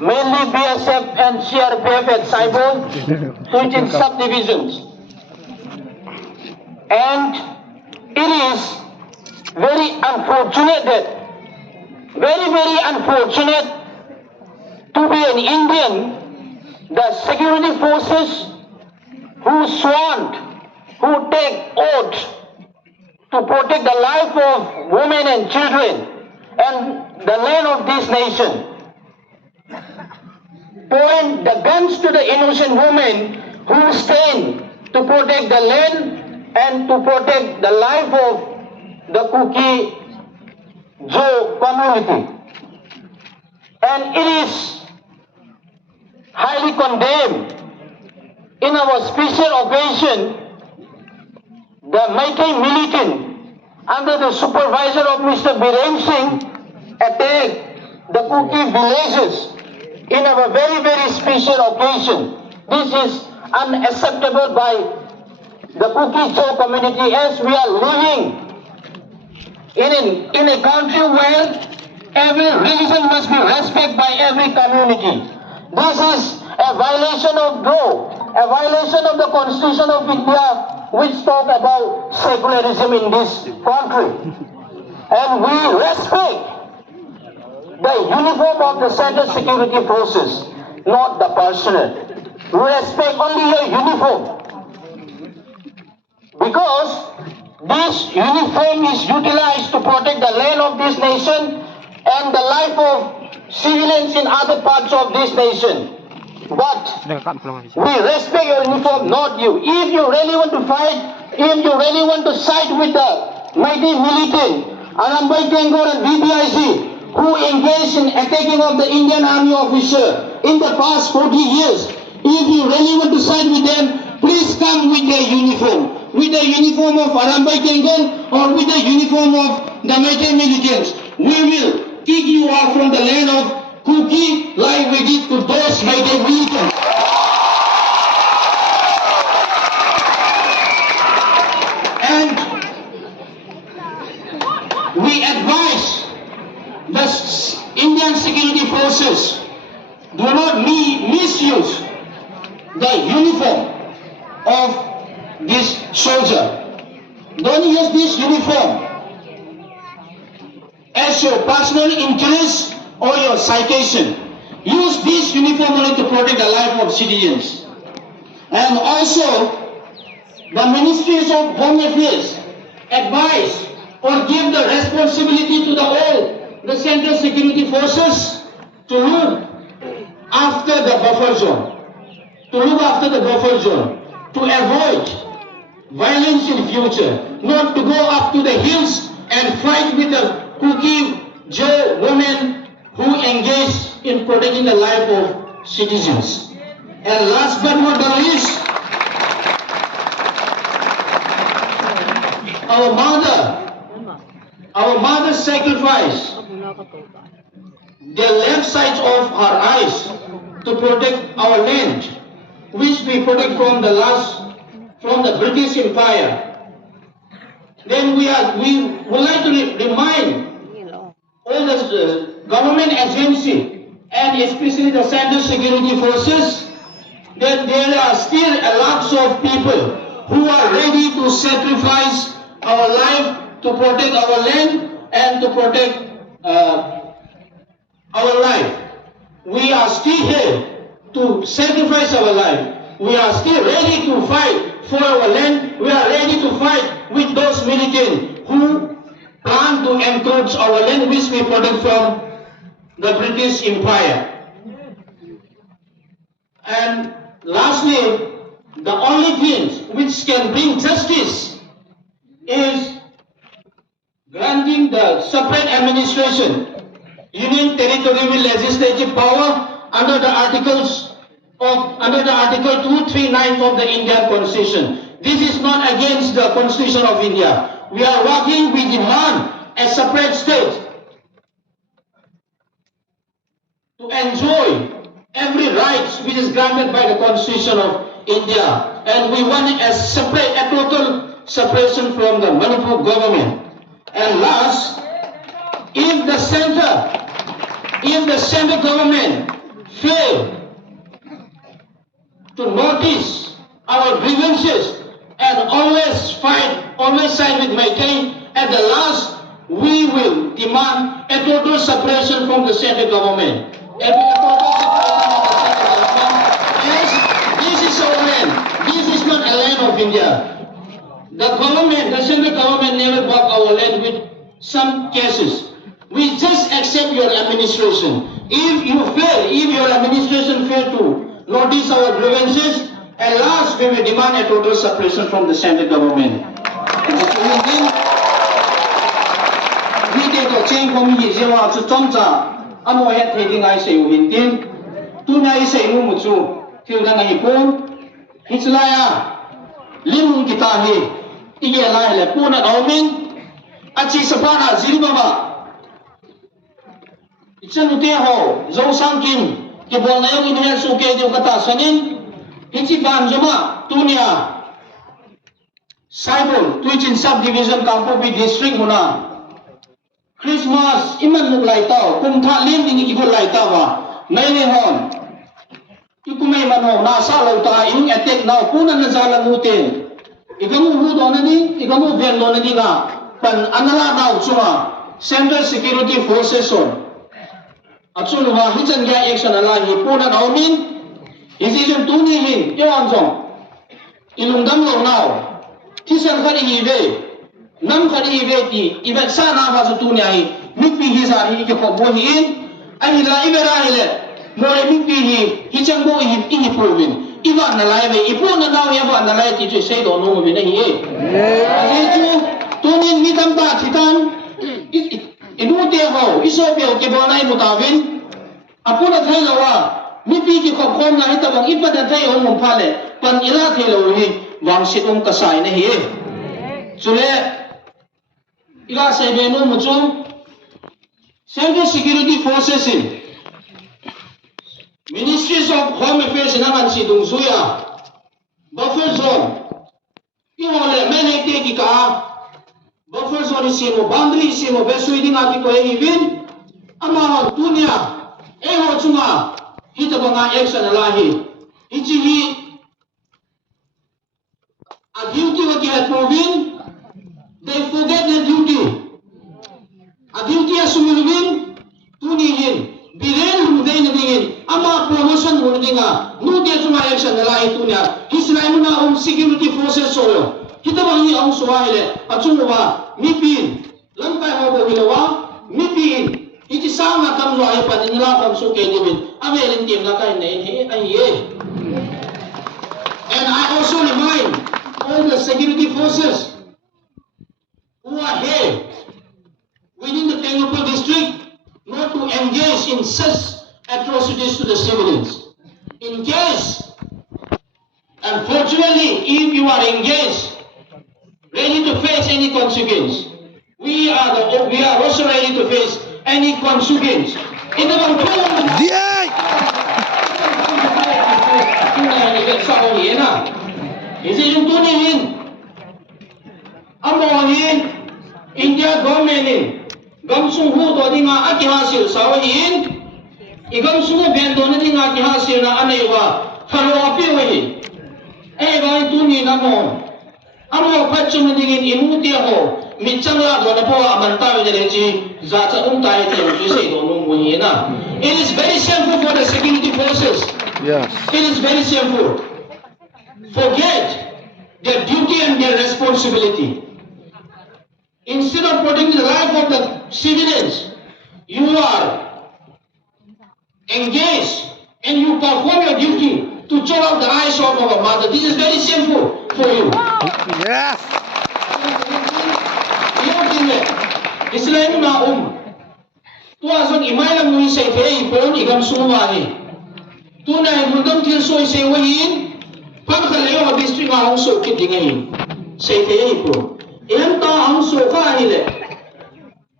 mainly BSF and CRPF at Saibol, to its subdivisions. And it is very unfortunate very unfortunate to be an Indian, the security forces who sworn, who take oath to protect the life of women and children and the land of this nation, point the guns to the innocent women who stand to protect the land and to protect the life of the KUKI Joe community. And it is highly condemned. In our special occasion, the Meitei militant under the supervision of Mr. Biren Singh attacked the KUKI villages in our very special occasion. This is unacceptable by the KUKI Joe community, as we are living in a country where every religion must be respected by every community. This is a violation of law, a violation of the Constitution of India, which talk about secularism in this country. And we respect the uniform of the Central Security Forces, not the personnel. We respect only your uniform, because this uniform is utilized to protect the land of this nation and the life of civilians in other parts of this nation. But we respect your uniform, not you. If you really want to fight, if you really want to side with the mighty militant, anangai and BBIC, who engaged in attacking of the Indian Army officer in the past 40 years, if you really want to side with them, please come with their uniform. With the uniform of Arambai Kengon or with the uniform of the Meitei militants. We will kick you out from the land of KUKI like we did to those Meitei militants. And we advise the Indian security forces do not misuse the uniform of this soldier. Don't use this uniform as your personal interest or your citation. Use this uniform only to protect the life of citizens. And also, the Ministries of Home Affairs advise or give the responsibility to the Central Security Forces to look after the buffer zone, to avoid violence in future, not to go up to the hills and fight with the KUKI Joe women who engage in protecting the life of citizens. And last but not the least, our mother sacrificed the left sides of her eyes to protect our land, which we protect from the British Empire. Then we would like to remind all the government agency and especially the Central Security Forces that there are still a lot of people who are ready to sacrifice our life to protect our land and to protect our life. We are still here to sacrifice our life. We are still ready to fight for our land. We are ready to fight with those militants who plan to encroach our land, which we protect from the British Empire. And lastly, the only thing which can bring justice is granting the separate administration, union territorial legislative power under the Article 239 of the Indian Constitution. This is not against the Constitution of India. We are working, we demand a separate state to enjoy every right which is granted by the Constitution of India. And we want a total separation from the Manipur government. And last, if the center government fail to notice our grievances and always side with Meitei, at the last we will demand a total separation from the central government. Yes, this is our land. This is not a land of India. The central government never bought our land with some cases. We just accept your administration. If your administration fail to notice our grievances, at last we will demand a total separation from the central government. We take a change from his to Tonza, I'm going to take I say within 2 nights. Say, Mutu, till the Nipon, it's like Lim Gitahi, Iyala, Puna Omin, Achisapana, Zilbaba. It's a Nuteho, Zosankin, Kibona in here, so get your Katasanin, Ichibanjama, Tunia, Saibul, Twitchin subdivision, Kampopi district, Muna. Christmas, Iman Muglaitao, Kumta Lim in Ikul Laitawa, Many Hon, Ikumano, Nasa Lota, in attack now, Puna Nazala Mutin, Ikamu Wood only, Ikamu Vendonadina, Pan Anala now, Chuma, Central Security Forces on. Atsulwa, Hitchan Gai action alahi, Puna Naumin, is even Tuni Hin, Yoanzong, Ilundam now, Tisan Kari Nam Kari Veti, even Sana has a Tuniai, Mipi his Ari Bohi in, and he Iberahile, more Mipi, Hichango in improving. Ivan alive, Ipuna now ever and the light to say, don't know when he Tuni Mitamba Titan, Inuteho, Isopio, Kibona Mutavin, Apuna Tailawa, Mipi Kokona Hitabang, Ipa the Tayo Mumpale, Pan Ila Taylor, Wangsitum Kasai, here. Sule Ila Sebeno Mutum, Central Security Forces in Ministries of Home Affairs in Amansi Dungsuya, Buffer Zone, Iwale Mene Tekika, Buffer Zone is Simo, Boundary Simo, Besuiding Atiko Evin, Amaha Tunia, Eho Chuma, Hitabanga Action Alahi, Ichihi, a duty what you had proven, they forget their duty. A duty as Sumilvin, Tunihin, Biren Mudain, Ama promotion Murdinga, no get to my action, Alahi Tunia, his Ramuna security forces soil. Hitabani on Suahile, Atunova, Mipin, Lampai Hobo Villawa, Mipin, it is Sama Tamzo Ipan in La from Suke Living, Amelin Tim Laka in and I also remind all the security forces who are here within the Tengnopal district not to engage in such atrocities to the civilians. In case, unfortunately, if you are engaged, ready to face any consequence, we are also ready to face any consequence. In the India government in Gamsung Hu Dodinga Akihasil Sawahin, Igamsung Bendonadinga Akihasil na Anewa, Faro Apiway, Eva Tuni Namon, Amo Pachumading in Imutiaho, Michanga Donapoa, Mantavi Derechi, Zata Untai, you say, Donuina. It is very shameful for the security forces. Yes. It is very shameful. Forget their duty and their responsibility. Instead of protecting the life of the civilians, you are engaged and you perform your duty to chop out the eyes of our mother. This is very shameful for you. Yes. Islam na tuasang imayang muli sa ipay ipon igam sumani. Tunay mundang tilsoy sa iwahin, pagkalayo ang district ang sukit dingayin sa ipay ipon. Iyan ta ang suka hile.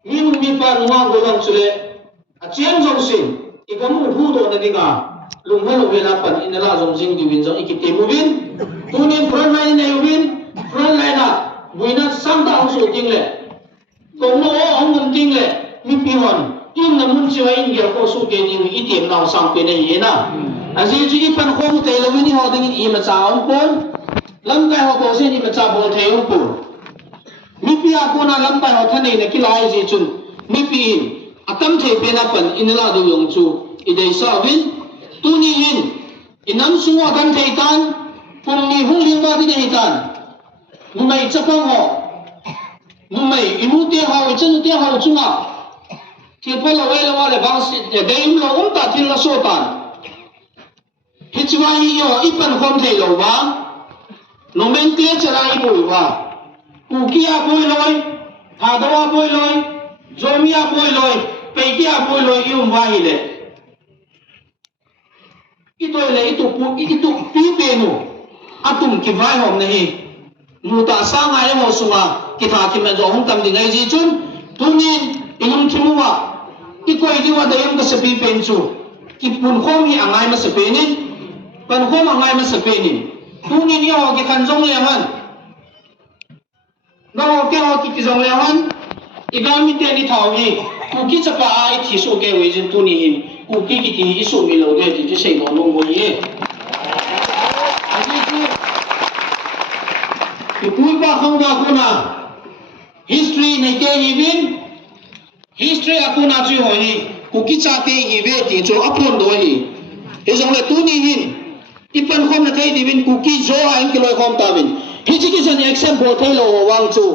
Minum bipa nuwang gawang sule. At siyang zongsin, ikamu hudo na dinga. Lunghalo wilapan inala zongsin diwinjang ikitimubin. Tunin frontline na yuwin. Frontline na. Buina samta ang suking le. Kung noo ang munting le. Mipihon. Yung na mun chi wai ngir ko su ke ni itim naw sang pe nei na azi ji ipan khom te lo ni ho ding I ma cha on pon lam kai ho ko se ni ma cha bol the on pon mi pi a ko na lam kai ho thanei na ki lai ji chun mi pi in atam the pe na pan in la do yong chu I dei sa win tu ni hin inam su wa kan thei tan pum ni hu ling ba ti nei tan nu mai chapang ho nu mai imu te ha wi chen te ha chunga ki pa la wai la wa le bang si de im lo ta til la so tan hichwai yo ipan khom thei lo ba nomenclature ai boi ba KUKI a boi loi thadawa boi loi zomia boi loi peikia boi loi yum wa hi le itoi le itu pi pe nu atum ki vai hom nei nu ta sa ngai ho sunga ki tha ki me zo hong tam ding ai ji chun tunin inum thimuwa ki koi diwa da yum ka se pi pen chu ki pun khom hi angai ma se pe ni pan khom angai ma se pe ni tunin yo ki khan jong le han na ho ke ho ki jong le han igami te ni thau hi KUKI chapa ai thi so ke wi jin tuni hin KUKI ki ti isu mi lo de ti sei no no mo ye ani ki pui ba khong ba kuna history nei ke hi bin history akuna chi ho hi KUKI cha te hi ve ti cho apon do hi he jong le tuni hin ipan khom na thai di bin KUKI zo ang ki loi khom ta bin hi chi ki jan example thai lo wang chu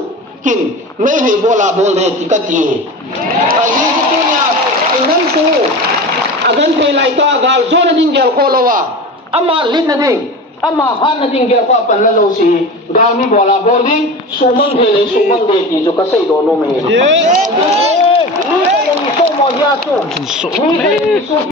kin me hei bola bol de ti ka ti ai hi tu nya inam su agan pe lai ta gal zo na ding gel kholowa ama lin na ding ama han na ding gel pa pan la lo si gal mi bola bol ding sumang he le sumang de ti jo ka sei do no me ye so mo ya su